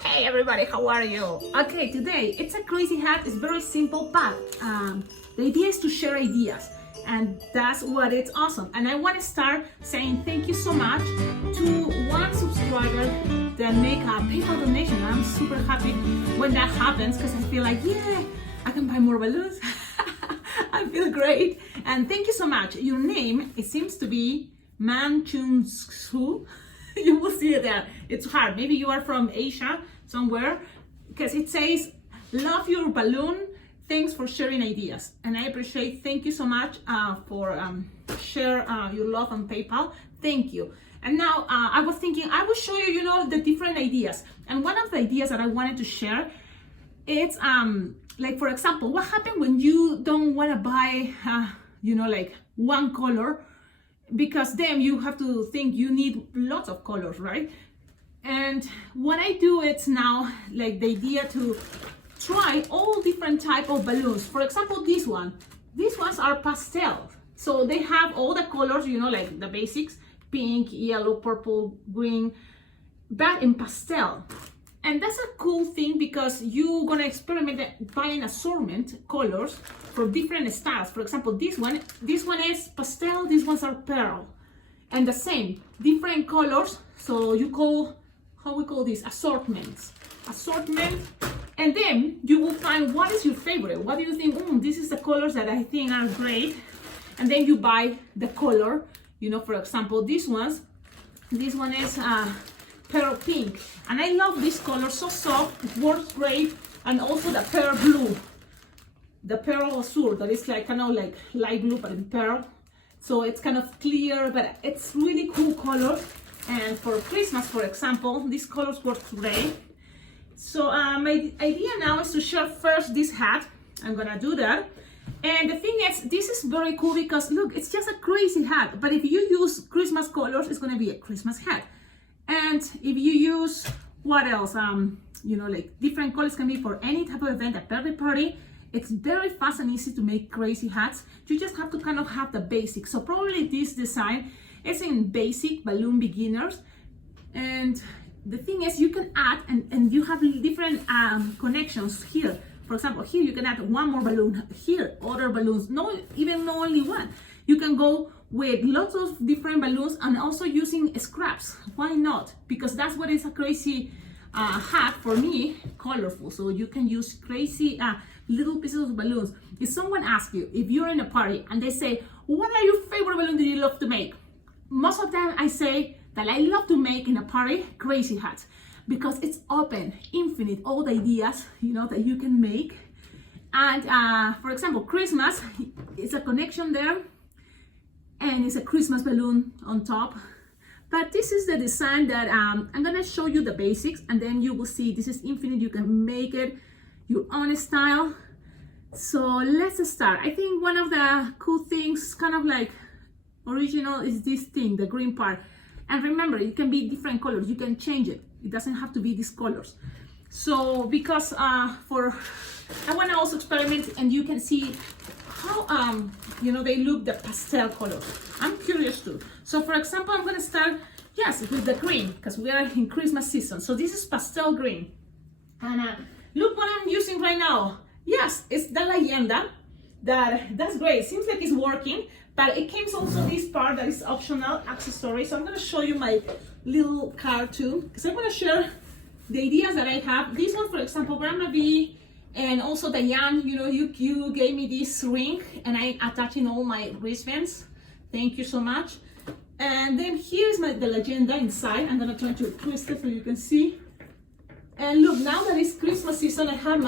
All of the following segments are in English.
Hey everybody, how are you? Okay, today it's a crazy hat. It's very simple, but the idea is to share ideas, and that's what it's awesome. And I want to start saying thank you so much to one subscriber that make a PayPal donation. I'm super happy when that happens because I feel like, yeah, I can buy more balloons. I feel great. And thank you so much. Your name, it seems to be Man Chun Su. You will see it there. It's hard. Maybe you are from Asia somewhere, because it says, love your balloon. Thanks for sharing ideas. And I appreciate, thank you so much for share your love on PayPal. Thank you. And now I was thinking, I will show you, the different ideas. And one of the ideas that I wanted to share, it's like, for example, what happens when you don't want to buy, like one color, because then you have to think you need lots of colors, right? And what I do, it's now like the idea to try all different type of balloons. For example, these ones are pastel. So they have all the colors, like the basics, pink, yellow, purple, green, but in pastel. And that's a cool thing because you're gonna experiment buying assortment colors for different styles. For example, this one is pastel, these ones are pearl. And the same, different colors. So you call, how we call this? Assortment. And then you will find what is your favorite. What do you think? This is the colors that I think are great. And then you buy the color. For example, this one is pearl pink, and I love this color, so soft, it works great. And also the pearl blue, the pearl azure, that is like kind of like light blue but in pearl, so it's kind of clear, but it's really cool color. And for Christmas, for example, these colors work great. So my idea now is to share first this hat. I'm gonna do that. And the thing is, this is very cool because look, it's just a crazy hat, but if you use Christmas colors, it's gonna be a Christmas hat. And if you use, what else, like different colors can be for any type of event, a birthday party. It's very fast and easy to make crazy hats. You just have to kind of have the basics. So probably this design is in basic balloon beginners. And the thing is, you can add, and you have different connections here. For example, here you can add one more balloon, here other balloons, no only one. You can go with lots of different balloons and also using scraps. Why not? Because that's what is a crazy hat for me, colorful. So you can use crazy little pieces of balloons. If someone asks you, if you're in a party and they say, what are your favorite balloons that you love to make? Most of the time I say that I love to make in a party crazy hats, because it's open, infinite, all the ideas, that you can make. And for example, Christmas, it's a connection there. And it's a Christmas balloon on top. But this is the design that I'm gonna show you the basics, and then you will see this is infinite. You can make it your own style. So let's start. I think one of the cool things, kind of like original, is this thing, the green part. And remember, it can be different colors. You can change it. It doesn't have to be these colors. So because I wanna also experiment, and you can see how they look, the pastel colors. I'm curious too. So for example, I'm gonna start, with the green, because we are in Christmas season. So this is pastel green. And look what I'm using right now. Yes, it's the leyenda. That's great. Seems like it's working, but it comes also this part that is optional accessory. So I'm gonna show you my little card too, because I wanna share the ideas that I have. This one, for example, Grandma B, and also Diane, you gave me this ring, and I attach in all my wristbands. Thank you so much. And then here's the legenda inside. I'm gonna try to twist it so you can see. And look, now that it's Christmas season, I have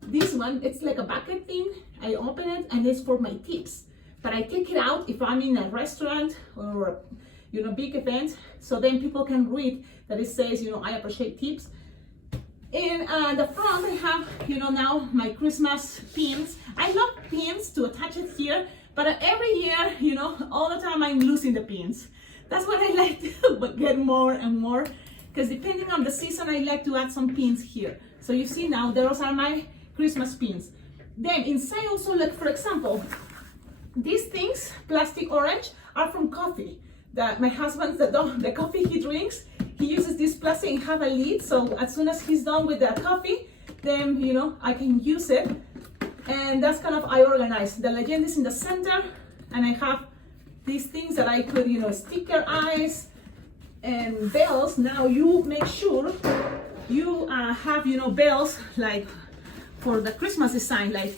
this one. It's like a bucket thing. I open it, and it's for my tips. But I take it out if I'm in a restaurant or big event, so then people can read that it says, I appreciate tips. In the front, I have, now my Christmas pins. I love pins to attach it here, but every year, all the time I'm losing the pins. That's what I like to get more and more, because depending on the season, I like to add some pins here. So you see now, those are my Christmas pins. Then inside also, like for example, these things, plastic orange, are from coffee. My husband's, the coffee he drinks, he uses this plastic and have a lid, so as soon as he's done with the coffee, then you know I can use it. And that's kind of I organize. The legend is in the center, and I have these things that I could, you know, sticker eyes and bells. Now you make sure you have, you know, bells like for the Christmas design, like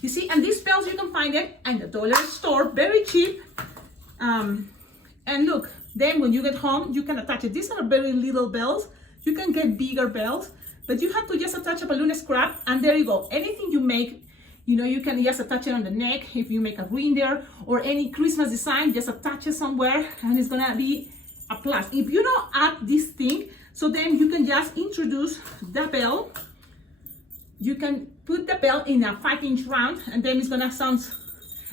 you see. And these bells you can find it in the dollar store, very cheap. And look, then when you get home, you can attach it. These are very little bells. You can get bigger bells, but you have to just attach a balloon scrap, and there you go. Anything you make, you know, you can just attach it on the neck. If you make a reindeer or any Christmas design, just attach it somewhere, and it's gonna be a plus. If you don't add this thing, so then you can just introduce the bell. You can put the bell in a 5-inch round, and then it's gonna sound.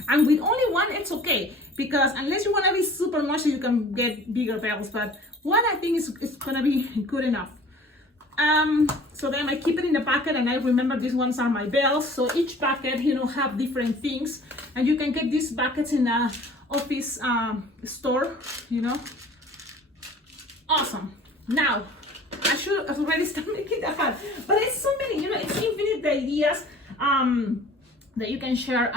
And with only one, it's okay, because unless you wanna be super much, you can get bigger bells. But one, I think, is gonna be good enough. So then I keep it in a packet, and I remember these ones are my bells. So each packet, you know, have different things, and you can get these buckets in a office store, you know. Awesome. Now I should have already started making the hat, but it's so many, you know, it's infinite the ideas that you can share.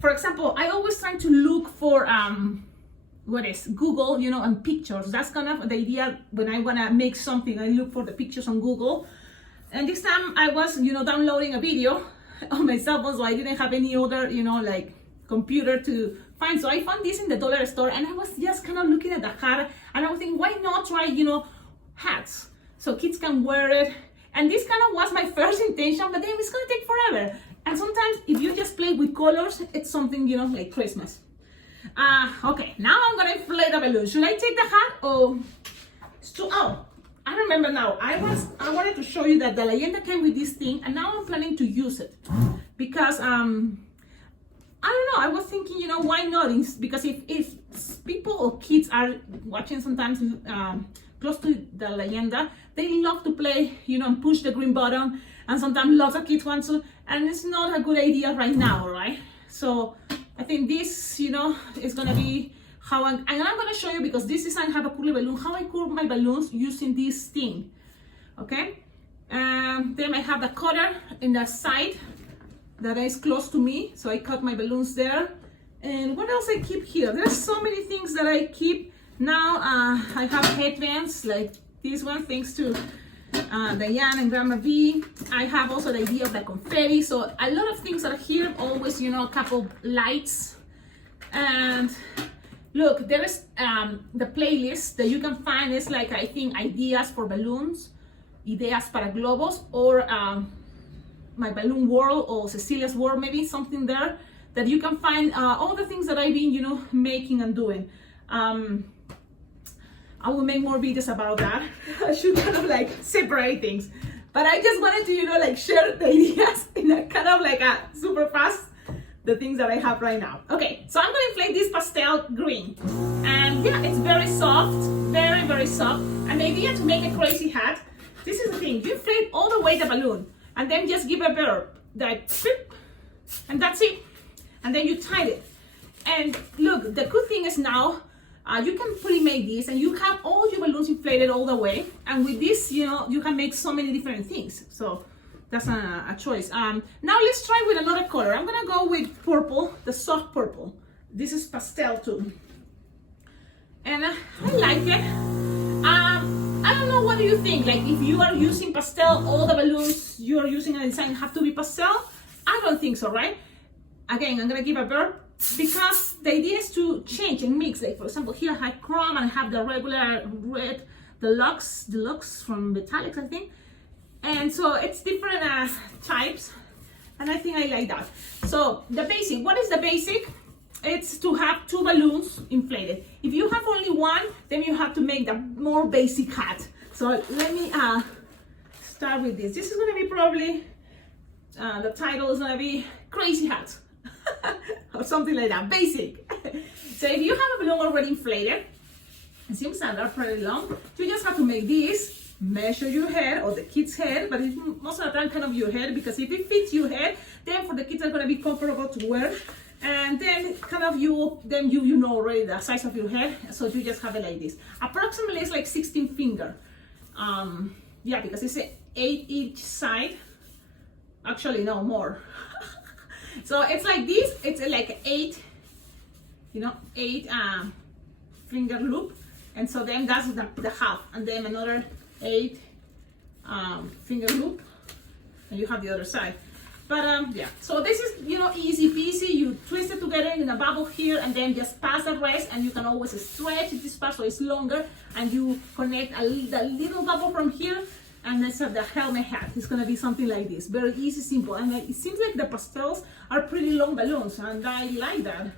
For example, I always try to look for Google, you know, and pictures. That's kind of the idea when I want to make something. I look for the pictures on Google. And this time I was, you know, downloading a video on my cell phone, so I didn't have any other, you know, like computer to find. So I found this in the dollar store, and I was just kind of looking at the hat, and I was thinking, why not try, you know, hats so kids can wear it. And this kind of was my first intention, but then it's gonna take forever. And sometimes if you just play with colors, it's something, you know, like Christmas. Okay, now I'm gonna inflate the balloon. Should I take the hat or oh, I remember now. I wanted to show you that the leyenda came with this thing, and now I'm planning to use it because I don't know, I was thinking, you know, why not? Because if people or kids are watching sometimes close to the leyenda, they love to play, you know, and push the green button, and sometimes lots of kids want to, and it's not a good idea right now, right? So I think this, you know, is gonna be how and I'm gonna show you, because this design have a curly balloon, how I curve my balloons using this thing, okay? Then I have the cutter in the side that is close to me, so I cut my balloons there. And what else I keep here? There's so many things that I keep. Now I have headbands like this one, thanks to Diane and Grandma V. I have also the idea of the confetti, so a lot of things are here. Always, you know, a couple lights. And look, there is the playlist that you can find. It's like, I think, ideas for balloons, ideas para globos, or my balloon world, or Cecilia's world, maybe something there that you can find all the things that I've been, you know, making and doing. I will make more videos about that. I should kind of like separate things, but I just wanted to, you know, like share the ideas in a kind of like a super fast, the things that I have right now. Okay, so I'm gonna inflate this pastel green, and yeah, it's very soft, very, very soft. And the idea to make a crazy hat, this is the thing, you inflate all the way the balloon, and then just give a burp, that, and that's it. And then you tie it. And look, the good thing is now, you can pre-make this, and you have all your balloons inflated all the way. And with this, you know, you can make so many different things. So that's a choice. Now let's try with another color. I'm gonna go with purple, the soft purple. This is pastel too. And I like it. I don't know, what do you think? Like, if you are using pastel, all the balloons you are using in a design have to be pastel? I don't think so, right? Again, I'm gonna give a burp, because the idea is to change and mix. Like, for example, here I have chrome and I have the regular red, deluxe from Metallics, I think. And so it's different types, and I think I like that. So the basic, what is the basic? It's to have 2 balloons inflated. If you have only one, then you have to make the more basic hat. So let me start with this. This is gonna be probably, the title is gonna be Crazy Hat. Or something like that, basic. So if you have a balloon already inflated, it seems that they're pretty long, you just have to make this, measure your head or the kid's head, but it's most of the time kind of your head, because if it fits your head, then for the kids are going to be comfortable to wear. And then kind of you know already the size of your head, so you just have it like this. Approximately it's like 16 finger. Yeah, because it's 8 each side. Actually, no more. So it's like this. It's like 8, you know, 8 finger loop, and so then that's the half, and then another 8 finger loop, and you have the other side. But yeah, so this is, you know, easy peasy. You twist it together in a bubble here, and then just pass the rest, and you can always stretch this part so it's longer, and you connect the little bubble from here, and then the helmet hat. It's gonna be something like this. Very easy, simple, and it seems like the pastels are pretty long balloons, and I like that.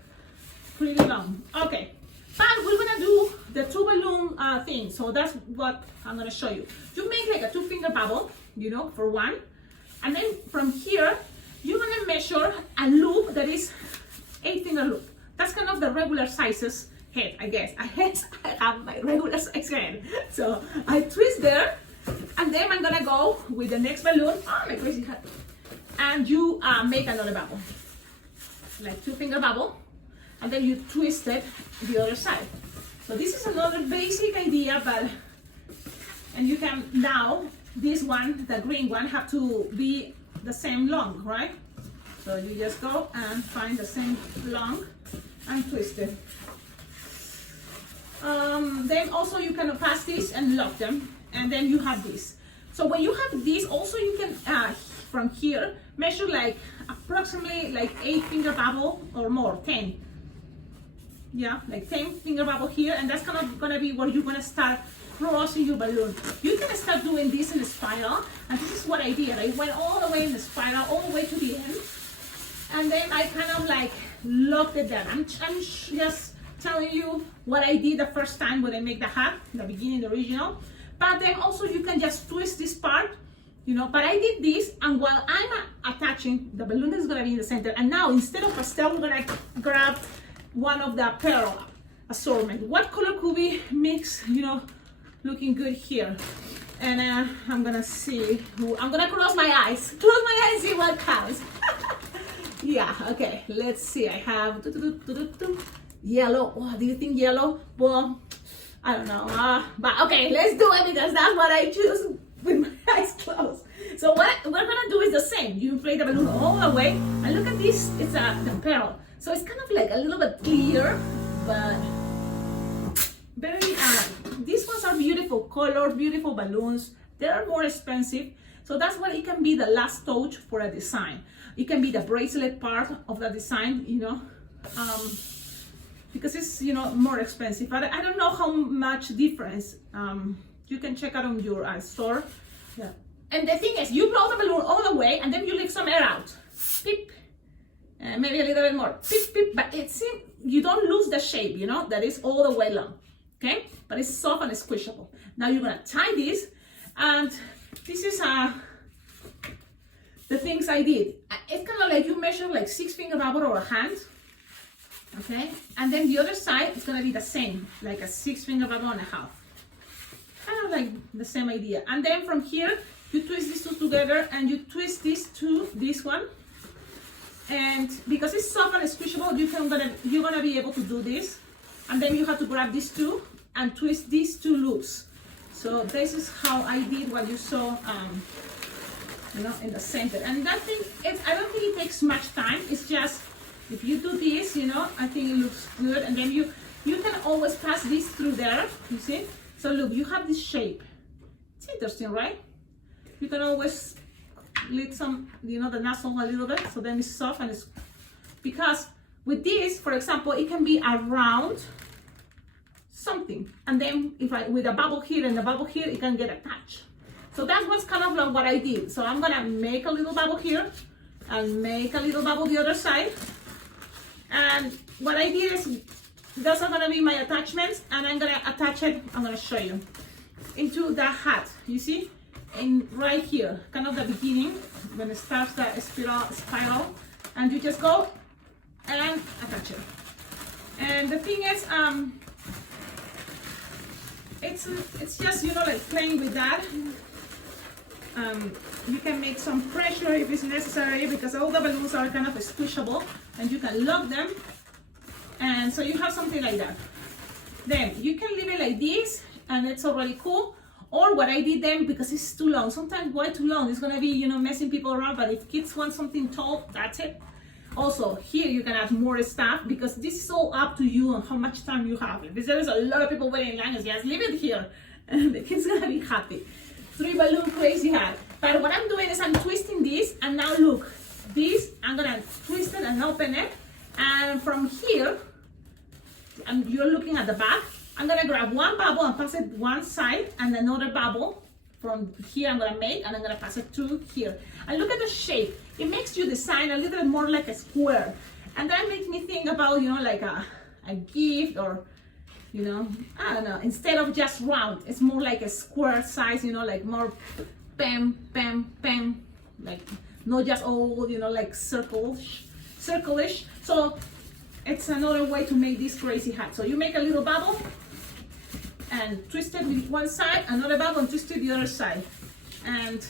Pretty long. Okay, but we're gonna do the 2 balloon thing. So that's what I'm gonna show you. You make like a 2 finger bubble, you know, for one. And then from here, you're gonna measure a loop that is 8 finger loop. That's kind of the regular sizes head, I guess. I have my regular size head. So I twist there, and then I'm gonna go with the next balloon. Oh, my crazy hat. And you make another bubble, like 2 finger bubble, and then you twist it the other side. So this is another basic idea, and you can now, this one, the green one, have to be the same long, right? So you just go and find the same long and twist it. Then also you can pass this and lock them, and then you have this. So when you have this, also you can, from here, measure like approximately like 8 finger bubble or more, 10. Yeah, like 10 finger bubble here, and that's kind of gonna be where you're gonna start crossing your balloon. You can start doing this in the spiral, and this is what I did. I went all the way in the spiral, all the way to the end, and then I kind of like locked it down. I'm just telling you what I did the first time when I make the hat, the beginning, the original. But then also you can just twist this part, you know, but I did this, and while I'm attaching, the balloon is gonna be in the center. And now instead of pastel, we're gonna grab one of the pearl assortment. What color could we mix, you know, looking good here? And I'm gonna see, I'm gonna close my eyes, see what counts. Yeah, okay, let's see. I have yellow. Oh, do you think yellow? Well, I don't know, but okay, let's do it because that's what I choose with my eyes closed. So what we're gonna do is the same. You inflate the balloon all the way, and look at this, it's the pearl. So it's kind of like a little bit clear, but very, these ones are beautiful colors, beautiful balloons. They are more expensive. So that's why it can be the last touch for a design. It can be the bracelet part of the design, you know, because it's, you know, more expensive. But I don't know how much difference. You can check out on your store. Yeah. And the thing is, you blow the balloon all the way, and then you leave some air out. Peep. Maybe a little bit more, peep, peep, but it seems you don't lose the shape, you know, that is all the way long, okay? But it's soft and squishable. Now you're gonna tie this, and this is the things I did. It's kind of like you measure like 6 finger bubble or a hand, okay? And then the other side is gonna be the same, like a 6 finger bubble and a half. Kind of like the same idea. And then from here, you twist these two together, and you twist this to this one. And because it's soft and squishable, you're gonna be able to do this. And then you have to grab these two and twist these 2 loops. So this is how I did what you saw, you know, in the center. And that thing, I don't think it takes much time. It's just, if you do this, you know, I think it looks good. And then you can always pass this through there, you see? So look, you have this shape. It's interesting, right? You can always leave some, you know, the nozzle a little bit, so then it's soft, and it's, because with this, for example, it can be around something, and then if with a bubble here and the bubble here, it can get attached. So that was kind of like what I did. So I'm gonna make a little bubble here and make a little bubble the other side, and what I did is, those are gonna be my attachments, and I'm gonna attach it, I'm gonna show you, into the hat, you see? In right here, kind of the beginning, when it starts the spiral, and you just go and attach it. And the thing is, it's just, you know, like playing with that. You can make some pressure if it's necessary, because all the balloons are kind of squishable, and you can lock them, and so you have something like that. Then you can leave it like this, and it's already cool. Or what I did then, because it's too long, sometimes way too long, it's gonna be, you know, messing people around, but if kids want something tall, that's it. Also, here you can add more stuff, because this is all up to you and how much time you have. If there's a lot of people waiting in line, just leave it here, and the kid's gonna be happy. 3 balloon crazy hat. But what I'm doing is I'm twisting this, and now look, this, I'm gonna twist it and open it, and from here, and you're looking at the back, I'm gonna grab one bubble and pass it one side, and another bubble from here I'm gonna make, and I'm gonna pass it through here. And look at the shape. It makes your design a little bit more like a square. And that makes me think about, you know, like a gift, or, you know, I don't know, instead of just round, it's more like a square size, you know, like more bam, bam, bam, like not just all, you know, like circle-ish. So it's another way to make this crazy hat. So you make a little bubble and twist it with one side, another bubble and twist it the other side. And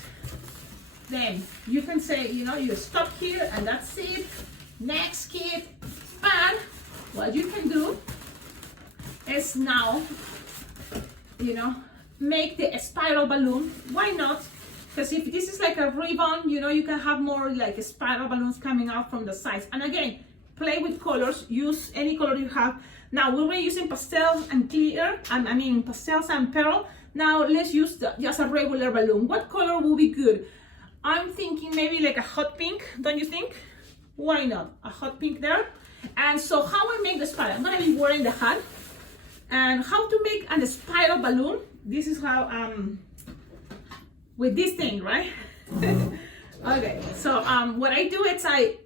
then you can say, you know, you stop here and that's it. Next kid. But what you can do is now, you know, make the spiral balloon. Why not? Because if this is like a ribbon, you know, you can have more like spiral balloons coming out from the sides. And again, play with colors, use any color you have. Now we were using pastels and clear, pastels and pearl. Now let's use just a regular balloon. What color will be good? I'm thinking maybe like a hot pink, don't you think? Why not? A hot pink there. And so how I make the spiral? I'm gonna be wearing the hat. And how to make a spiral balloon? This is how, with this thing, right? Okay, so what I do is I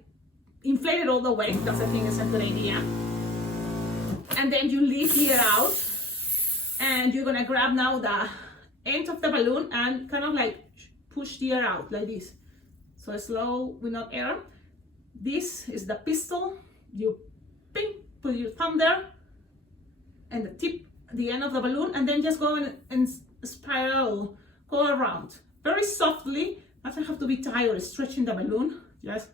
inflate it all the way, because I think it's a good idea. And then you leave the air out, and you're gonna grab now the end of the balloon and kind of like push the air out like this. So slow, without air. This is the pistol. You ping, put your thumb there, and the tip, the end of the balloon, and then just go and spiral, go around very softly. Doesn't have to be tight or stretching the balloon. Just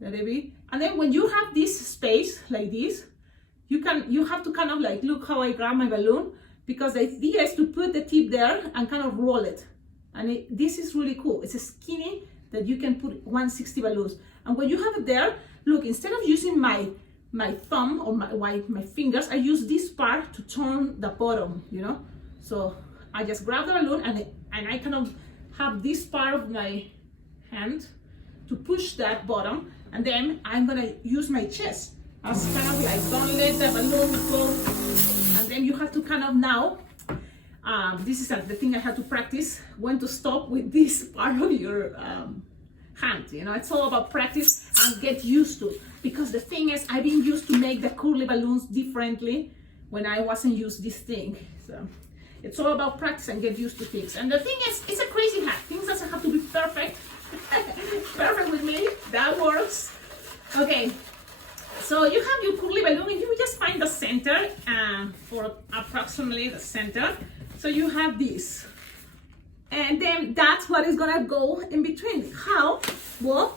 let it be. And then when you have this space like this, you have to kind of like, look how I grab my balloon, because the idea is to put the tip there and kind of roll it. And this is really cool. It's a skinny that you can put 160 balloons. And when you have it there, look, instead of using my thumb or my fingers, I use this part to turn the bottom, you know? So I just grab the balloon, and I kind of have this part of my hand to push that bottom, and then I'm gonna use my chest as kind of like, don't let the balloon go. And then you have to kind of now, this is the thing I had to practice, when to stop with this part of your hand. You know, it's all about practice and get used to it. Because the thing is, I've been used to make the curly balloons differently when I wasn't used this thing. So it's all about practice and get used to things. And the thing is, it's a crazy hat. Things doesn't have to be perfect. Perfect with me, that works. Okay, so you have your curly balloon, and you will just find the center, for approximately the center. So you have this, and then that's what is gonna go in between. How? Well,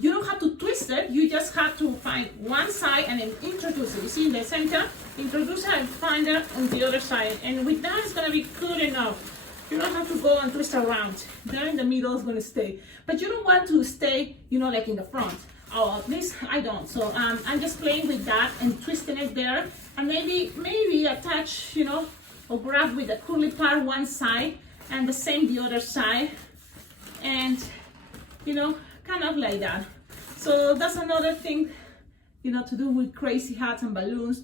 you don't have to twist it, you just have to find one side and then introduce it. You see in the center, introduce it and find it on the other side. And with that, it's gonna be good enough. You don't have to go and twist around. There in the middle is gonna stay. But you don't want to stay, you know, like in the front. Or at least I don't. So I'm just playing with that and twisting it there. And maybe attach, you know, or grab with the curly part one side and the same the other side. And, you know, kind of like that. So that's another thing, you know, to do with crazy hats and balloons.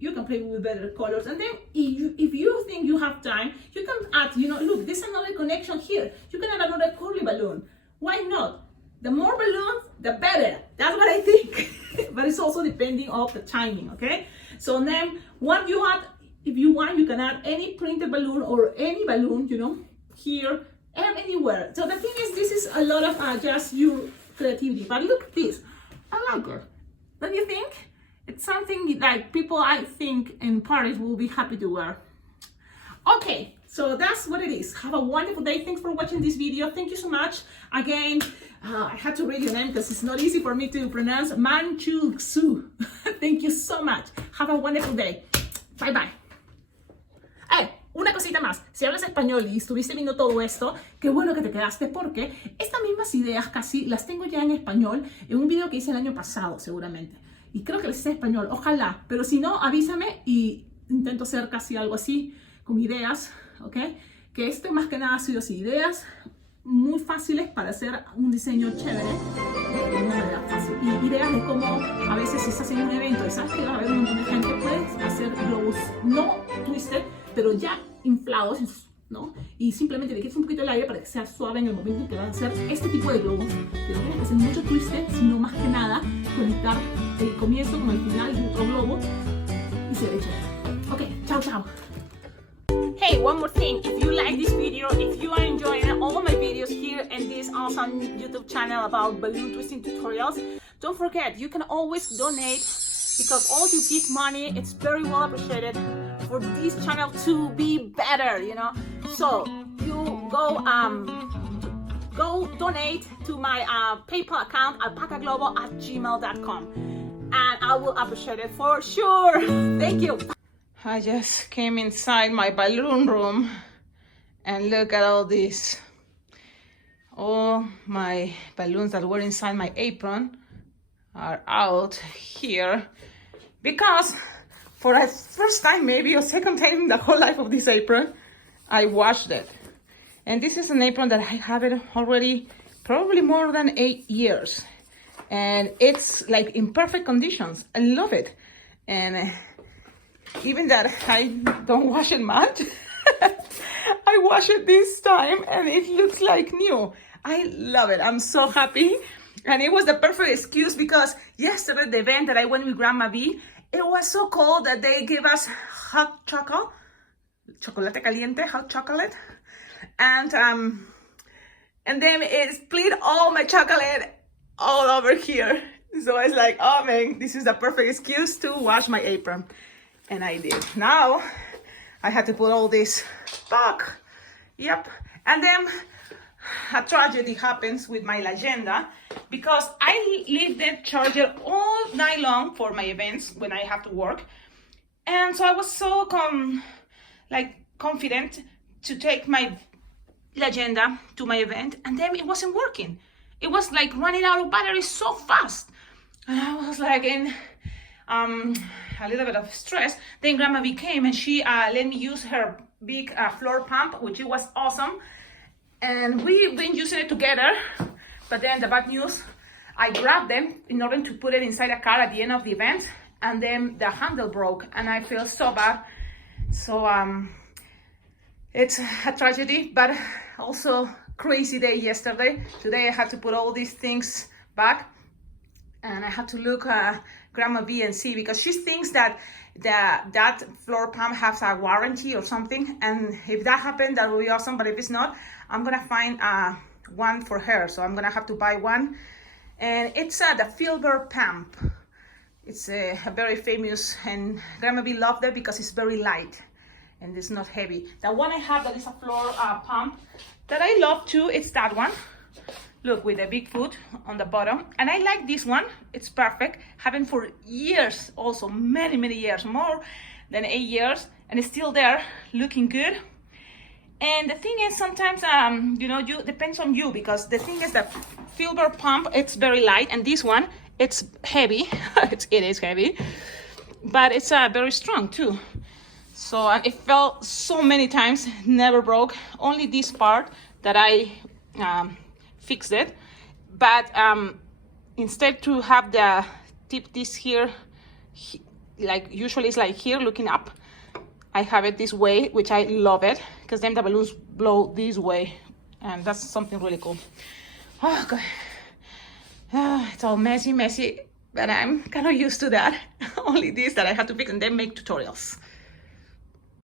You can play with better colors. And then if you think you have time, you can add, you know, look, there's another connection here. You can add another curly balloon. Why not? The more balloons, the better. That's what I think. But it's also depending on the timing, okay? So then what you add, if you want, you can add any printed balloon or any balloon, you know, here and anywhere. So the thing is, this is a lot of just your creativity. But look at this. I like it. Don't you think? It's something like people, I think, in Paris will be happy to wear. Okay, so So that's what it is. Have a wonderful day. Thanks for watching this video. Thank you so much. Again, I had to read your name because it's not easy for me to pronounce. Manchuksu. Thank you so much. Have a wonderful day. Bye bye. Una cosita más, si hablas español y estuviste viendo todo esto, qué bueno que te quedaste porque estas mismas ideas casi las tengo ya en español en un video que hice el año pasado seguramente. Y creo que les hice en español, ojalá, pero si no, avísame y intento hacer casi algo así con ideas, ¿ok? Que este más que nada ha sido así, ideas muy fáciles para hacer un diseño chévere de una manera fácil. Y ideas de cómo a veces si estás en un evento y sabes que va a haber un montón de gente, puedes hacer globos no twisted, pero ya inflados, ¿no? Y simplemente le quitas un poquito el aire para que sea suave en el momento en que vas a hacer este tipo de globos, que no tienes que hacer mucho twisted, sino más que nada conectar el comienzo con el final de otro globo y se ve chévere. Ok, chao, chao. Hey, one more thing, if you like this video, if you are enjoying all my videos here in this awesome YouTube channel about balloon twisting tutorials, don't forget, you can always donate because all you give money, it's very well appreciated for this channel to be better, you know. So you go donate to my PayPal account alpacaglobo@gmail.com and I will appreciate it for sure. Thank you. I just came inside my balloon room and look at all this. All my balloons that were inside my apron are out here because for the first time, maybe or second time in the whole life of this apron, I washed it. And this is an apron that I have it already probably more than 8 years. And it's like in perfect conditions. I love it. And even that I don't wash it much, I wash it this time and it looks like new. I love it. I'm so happy. And it was the perfect excuse because yesterday, the event that I went with Grandma V, it was so cold that they gave us hot chocolate, chocolate caliente, hot chocolate. And then it split all my chocolate all over here. So I was like, oh man, this is the perfect excuse to wash my apron. And I did. Now I had to put all this back. Yep. And then a tragedy happens with my agenda because I leave the charger all night long for my events when I have to work. And so I was so confident to take my agenda to my event, and then it wasn't working. It was like running out of battery so fast. And I was like in a little bit of stress. Then Grandma V came and she let me use her big floor pump, which was awesome. And we've been using it together. But then the bad news, I grabbed them in order to put it inside a car at the end of the event. And then the handle broke and I feel so bad. So it's a tragedy, but also crazy day yesterday. Today I had to put all these things back. And I had to look Grandma V and see because she thinks that that floor pump has a warranty or something. And if that happened, that would be awesome. But if it's not, I'm gonna find one for her. So I'm gonna have to buy one. And it's the Filbert pump. It's a very famous, and Grandma V loved it because it's very light and it's not heavy. The one I have that is a floor pump that I love too, it's that one. Look, with a big foot on the bottom. And I like this one. It's perfect. Having for years also, many years, more than 8 years. And it's still there, looking good. And the thing is, sometimes, you depends on you, because the thing is that Filbert pump, it's very light. And this one, it's heavy. It is heavy. But it's very strong too. So it fell so many times, never broke. Only this part that I fixed it, but instead to have the tip this here, like usually it's like here looking up, I have it this way, which I love it because then the balloons blow this way, and that's something really cool. Oh god, it's all messy, but I'm kind of used to that. Only this that I have to fix and then make tutorials.